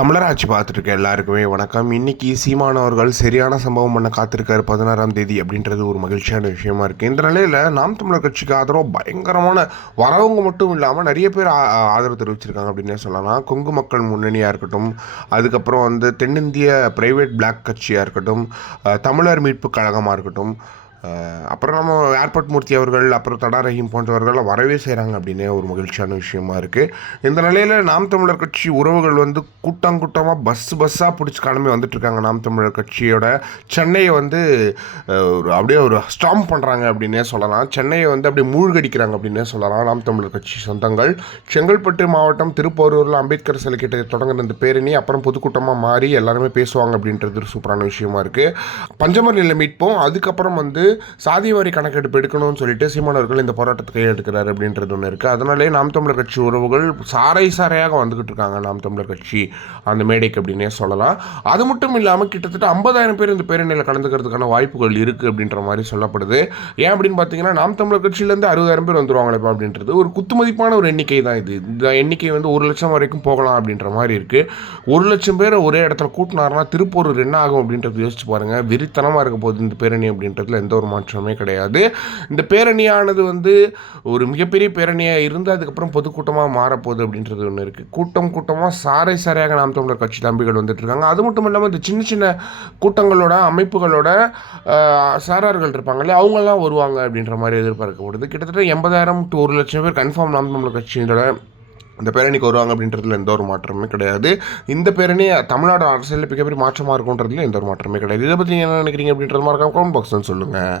தமிழர் ஆட்சி பார்த்துருக்க எல்லாருக்குமே வணக்கம். இன்றைக்கி சீமானவர்கள் சரியான சம்பவம் பண்ண காத்திருக்காரு 16ஆம் தேதி அப்படின்றது ஒரு மகிழ்ச்சியான விஷயமா இருக்குது. இந்த நிலையில் நாம் தமிழர் கட்சிக்கு ஆதரவு பயங்கரமான வரவங்க மட்டும் இல்லாமல் நிறைய பேர் ஆதரவு தெரிவிச்சிருக்காங்க அப்படின்னே சொல்லலாம். கொங்கு மக்கள் முன்னணியாக இருக்கட்டும், அதுக்கப்புறம் தென்னிந்திய பிரைவேட் பிளாக் கட்சியாக இருக்கட்டும், தமிழர் மீட்பு கழகமாக இருக்கட்டும், அப்புறம் நம்ம ஏர்போர்ட் மூர்த்தி அவர்கள், அப்புறம் தடா ரஹீம் போன்றவர்கள் வரவே செய்கிறாங்க அப்படின்னே ஒரு மகிழ்ச்சியான விஷயமா இருக்குது. இந்த நிலையில் நாம் தமிழர் கட்சி உறவுகள் கூட்டமாக பஸ்ஸாக பிடிச்சி கிளம்பி வந்துட்டுருக்காங்க. நாம் தமிழர் கட்சியோட சென்னையை அப்படியே ஒரு ஸ்டாம் பண்ணுறாங்க அப்படின்னே சொல்லலாம். சென்னையை அப்படியே மூழ்கடிக்கிறாங்க அப்படின்னே சொல்லலாம். நாம் தமிழர் கட்சி சொந்தங்கள் செங்கல்பட்டு மாவட்டம் திருப்போரூரில் அம்பேத்கர் சிலை கிட்ட தொடங்கின இந்த பேரணி அப்புறம் பொதுக்கூட்டமாக மாறி எல்லாருமே பேசுவாங்க அப்படின்றது ஒரு சூப்பரான விஷயமா இருக்குது. பஞ்சமர் நிலை மீட்போம், அதுக்கப்புறம் சாதிவாரி கணக்கெடுப்பு எடுக்கணும்னு சொல்லிட்டு சீமானவர்கள் இந்த போராட்டத்தை கையெடுக்கிறார் அப்படின்றது ஒன்று இருக்குது. அதனாலே நாம் தமிழர் கட்சி உறவுகள் சாரையாக வந்துக்கிட்டு இருக்காங்க நாம் தமிழர் கட்சி அந்த மேடைக்கு அப்படின்னே சொல்லலாம். அது மட்டும் இல்லாமல் கிட்டத்தட்ட 50,000 பேர் இந்த பேரணியில் கலந்துக்கிறதுக்கான வாய்ப்புகள் இருக்குது அப்படின்ற மாதிரி சொல்லப்படுது. ஏன் அப்படின்னு பார்த்தீங்கன்னா, நாம் தமிழர் கட்சியிலேருந்து 60,000 பேர் வந்துருவாங்களேப்பா அப்படின்றது ஒரு குத்துமதிப்பான ஒரு எண்ணிக்கை தான் இது. இந்த எண்ணிக்கை 1,00,000 வரைக்கும் போகலாம் அப்படின்ற மாதிரி இருக்குது. 1,00,000 பேர் ஒரே இடத்துல கூட்டினாருன்னா திருப்பூர் என்ன ஆகும் அப்படின்றது யோசிச்சு பாருங்கள். வெறித்தனமாக இருக்க போகுது இந்த பேரணி அப்படின்றதுல எந்த ஒரு மாற்றமே கிடையாது. இந்த பேரணியானது ஒரு மிகப்பெரிய பேரணியாக இருந்து அதுக்கப்புறம் பொதுக்கூட்டமாக மாறப்போகுது அப்படின்றது ஒன்று இருக்குது. கூட்டமாக சாரையாக நாம் தமிழர் கட்சி தம்பிகள் வந்துட்டு இருக்காங்க. அது மட்டும் இல்லாமல் இந்த சின்ன சின்ன கூட்டங்களோட அமைப்புகளோட சாரார்கள் இருப்பாங்களே அவங்கெல்லாம் வருவாங்க அப்படின்ற மாதிரி எதிர்பார்க்கப்படுது. கிட்டத்தட்ட 80,000 to 1,00,000 பேர் கன்ஃபார்ம் நாம் தமிழர் கட்சியோட இந்த பேரணிக்கு வருவாங்க அப்படின்றதுல எந்த ஒரு மாற்றமே கிடையாது. இந்த பேரணி தமிழ்நாடு அரசியலில் மிகப்பெரிய மாற்றமாக இருக்குன்றதுல எந்த ஒரு மாற்றமே கிடையாது. இதை பற்றி என்ன நினைக்கிறீங்க அப்படின்றது மாதிரி கமெண்ட் பாக்ஸ்ன்னு சொல்லுங்கள்.